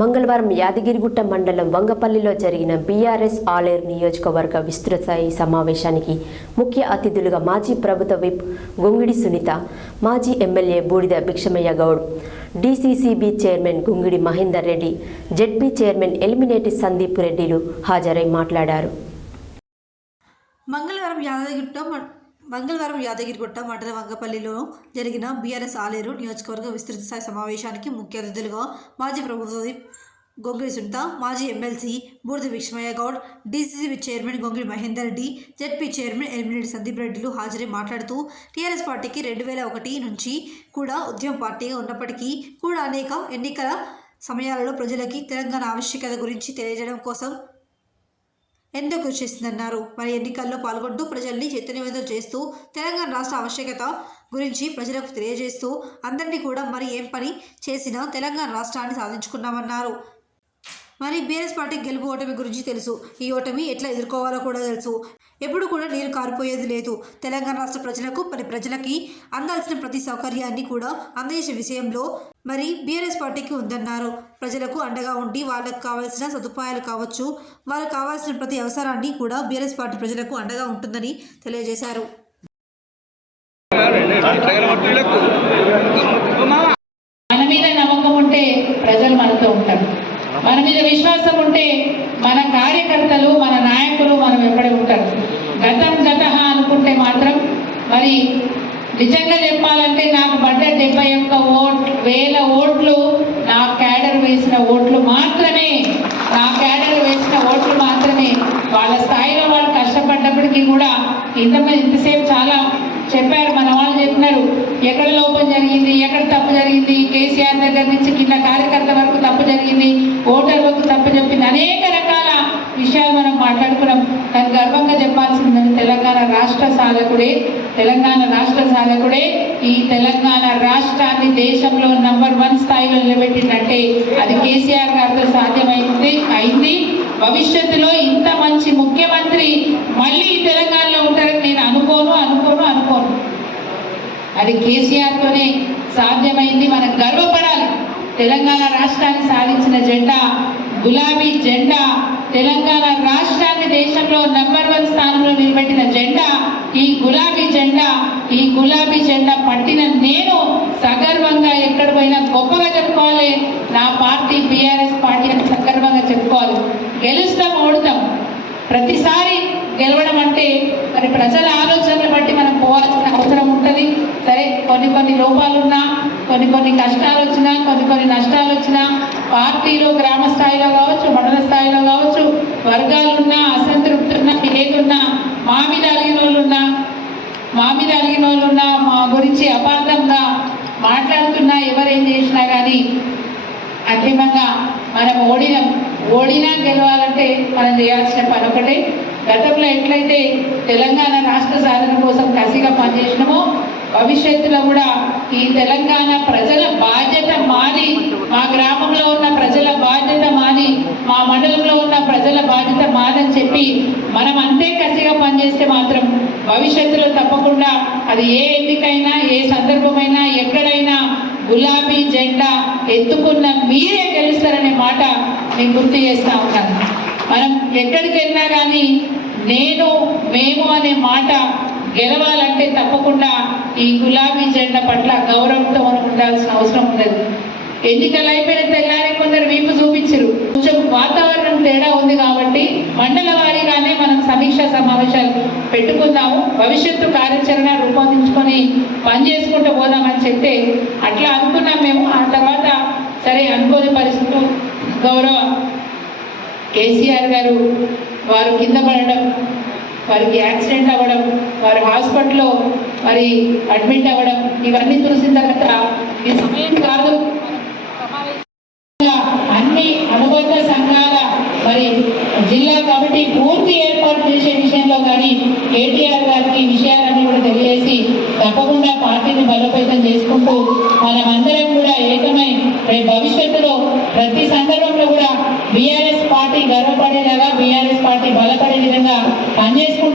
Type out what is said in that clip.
మంగళవారం యాదగిరిగుట్ట మండలం వంగపల్లిలో జరిగిన బీఆర్ఎస్ ఆలేరు నియోజకవర్గ విస్తృతస్థాయి సమావేశానికి ముఖ్య అతిథులుగా మాజీ ప్రభుత్వ విప్ గొంగిడి సునీత, మాజీ MLA Boodida Bhikshamaiah Goud, DCCB chairman Gongidi Mahender Reddy, ZP chairman Elimineti Sandeep రెడ్డిలు హాజరై మాట్లాడారు. మంగళవారం యాదగిరిగుట్ట మండలం వంగపల్లిలో జరిగిన బీఆర్ఎస్ ఆలేరు నియోజకవర్గ విస్తృత స్థాయి సమావేశానికి ముఖ్య అతిథులుగా మాజీ ప్రభుత్వ గొంగిడి సునీత, మాజీ MLC Boodida Bhikshamaiah Goud, DCCB chairman Gongidi Mahender Reddy, ZP chairman Elimineti Sandeep రెడ్డిలు హాజరై మాట్లాడుతూ టీఆర్ఎస్ పార్టీకి 2001 నుంచి కూడా ఉద్యమ పార్టీగా ఉన్నప్పటికీ కూడా అనేక ఎన్నికల సమయాలలో ప్రజలకి తెలంగాణ ఆవశ్యకత గురించి తెలియజేయడం కోసం ఎంతో కృషి చేసిందన్నారు. మరి ఎన్నికల్లో పాల్గొంటూ ప్రజల్ని చైతన్యవంతం చేస్తూ తెలంగాణ రాష్ట్ర ఆవశ్యకత గురించి ప్రజలకు తెలియజేస్తూ అందరినీ కూడా మరి ఏం పని చేసినా తెలంగాణ రాష్ట్రాన్ని సాధించుకున్నామన్నారు. మరి బీఆర్ఎస్ పార్టీ గెలుపు ఓటమి గురించి తెలుసు. ఈ ఓటమి ఎట్లా ఎదుర్కోవాలో కూడా తెలుసు. ఎప్పుడు కూడా నీరు కారిపోయేది లేదు. తెలంగాణ రాష్ట్ర ప్రజలకు ప్రజలకి అందాల్సిన ప్రతి సౌకర్యాన్ని కూడా అందజేసే విషయంలో మరి బీఆర్ఎస్ పార్టీకి ఉందన్నారు. ప్రజలకు అండగా ఉండి వాళ్ళకు కావాల్సిన సదుపాయాలు కావచ్చు, వాళ్ళకు కావాల్సిన ప్రతి అవసరాన్ని కూడా బీఆర్ఎస్ పార్టీ ప్రజలకు అండగా ఉంటుందని తెలియజేశారు. మన మీద నమ్మకం ఉంటే ప్రజలు మనతో ఉంటారు. మన మీద విశ్వాసం ఉంటే మన కార్యకర్తలు, మన నాయకులు మనం వెంబడి ఉంటారు. గతం అనుకుంటే మాత్రం మరి నిజంగా చెప్పాలంటే నాకు పడ్డ 71,000 ఓట్లు నా క్యాడర్ వేసిన ఓట్లు మాత్రమే. వాళ్ళ స్థాయిలో వాళ్ళు కష్టపడ్డప్పటికీ కూడా ఇంతసేపు చాలా చెప్పారు. మన వాళ్ళు చెప్పినారు ఎక్కడ లోపం జరిగింది, ఎక్కడ తప్పు జరిగింది, కేసీఆర్ దగ్గర నుంచి కింద కార్యకర్త వరకు తప్పు జరిగింది, ఓటర్ వరకు తప్పు చెప్పింది, అనేక రకాల విషయాలు మనం మాట్లాడుకున్నాం. కానీ గర్వంగా చెప్పాల్సిందని తెలంగాణ రాష్ట్ర సాధకుడే ఈ తెలంగాణ రాష్ట్రాన్ని దేశంలో నంబర్ 1 స్థాయిలో నిలబెట్టిందంటే అది కేసీఆర్ గారితో అయింది. భవిష్యత్తులో ఇంత మంచి ముఖ్యమంత్రి మళ్ళీ తెలంగాణలో ఉంటారని నేను అనుకోను. అది కేసీఆర్తోనే సాధ్యమైంది. మనం గర్వపడాలి. తెలంగాణ రాష్ట్రాన్ని సాధించిన జెండా గులాబీ జెండా, తెలంగాణ రాష్ట్రాన్ని దేశంలో నంబర్ 1 స్థానంలో నిలబెట్టిన జెండా ఈ గులాబీ జెండా పట్టిన నేను సగర్వంగా ఎక్కడ పోయినా గొప్పగా చెప్పుకోవాలి. నా పార్టీ బీఆర్ఎస్ పార్టీ అని సగర్వంగా చెప్పుకోవాలి. గెలుస్తాం, ఓడుతాం. ప్రతిసారి గెలవడం అంటే మరి ప్రజల ఆలోచనలు బట్టి మనం పోవాల్సిన అవసరం ఉంటుంది. సరే, కొన్ని లోపాలున్నా, కొన్ని కష్టాలు వచ్చినా, కొన్ని నష్టాలు వచ్చినా, పార్టీలో గ్రామ స్థాయిలో కావచ్చు, మండల స్థాయిలో కావచ్చు, వర్గాలున్నా, అసంతృప్తున్నా, ఏదున్నా, మా మీద అలిగిన వాళ్ళున్నా, మా గురించి అపార్థంగా మాట్లాడుతున్నా, ఎవరేం చేసినా కానీ అంతిమంగా మనం ఓడినా గెలవాలంటే మనం చేయాల్సిన పని ఒకటే. గతంలో ఎట్లయితే తెలంగాణ రాష్ట్ర సాధన కోసం కసిగా పనిచేసినామో భవిష్యత్తులో కూడా ఈ తెలంగాణ ప్రజల బాధ్యత మాది, మా గ్రామంలో ఉన్న ప్రజల బాధ్యత మాది, మా మండలంలో ఉన్న ప్రజల బాధ్యత మాదని చెప్పి మనం అంతే కసిగా పనిచేస్తే మాత్రం భవిష్యత్తులో తప్పకుండా అది ఏ ఎన్నికైనా, ఏ సందర్భమైనా, ఎక్కడైనా గులాబీ జెండా ఎత్తుకున్న మీరే గెలుస్తారనే మాట నేను గుర్తు చేస్తా ఉన్నాను. మనం ఎక్కడికి వెళ్ళినా కానీ మేము అనే మాట గెలవాలంటే తప్పకుండా ఈ గులాబీ జెండా పట్ల గౌరవంతో మనం ఉండాల్సిన అవసరం ఉండదు. ఎన్నికలు అయిపోయిన తెల్లారి కొందరు వీపు చూపించరు. కొంచెం వాతావరణం తేడా ఉంది కాబట్టి మండల వారీగానే మనం సమీక్షా సమావేశాలు పెట్టుకుందాము, భవిష్యత్తు కార్యాచరణ రూపొందించుకొని పనిచేసుకుంటూ పోదామని చెప్తే అట్లా అనుకున్నాం మేము. ఆ తర్వాత సరే అనుకోని పరిస్థితులు గౌరవ కేసీఆర్ గారు వారు కింద పడడం, వారికి యాక్సిడెంట్ అవ్వడం, వారు హాస్పిటల్లో మరి అడ్మిట్ అవ్వడం, ఇవన్నీ చూసిన తర్వాత ఈ సమయం కాదు, అన్ని అనుబంధ సంఘాల మరి జిల్లా కమిటీ పూర్తి ఏర్పాటు చేసే విషయంలో కానీ కేటీఆర్ గారికి విషయాలన్నీ కూడా తెలియజేసి తప్పకుండా పార్టీని బలోపేతం చేసుకుంటూ మనమందరం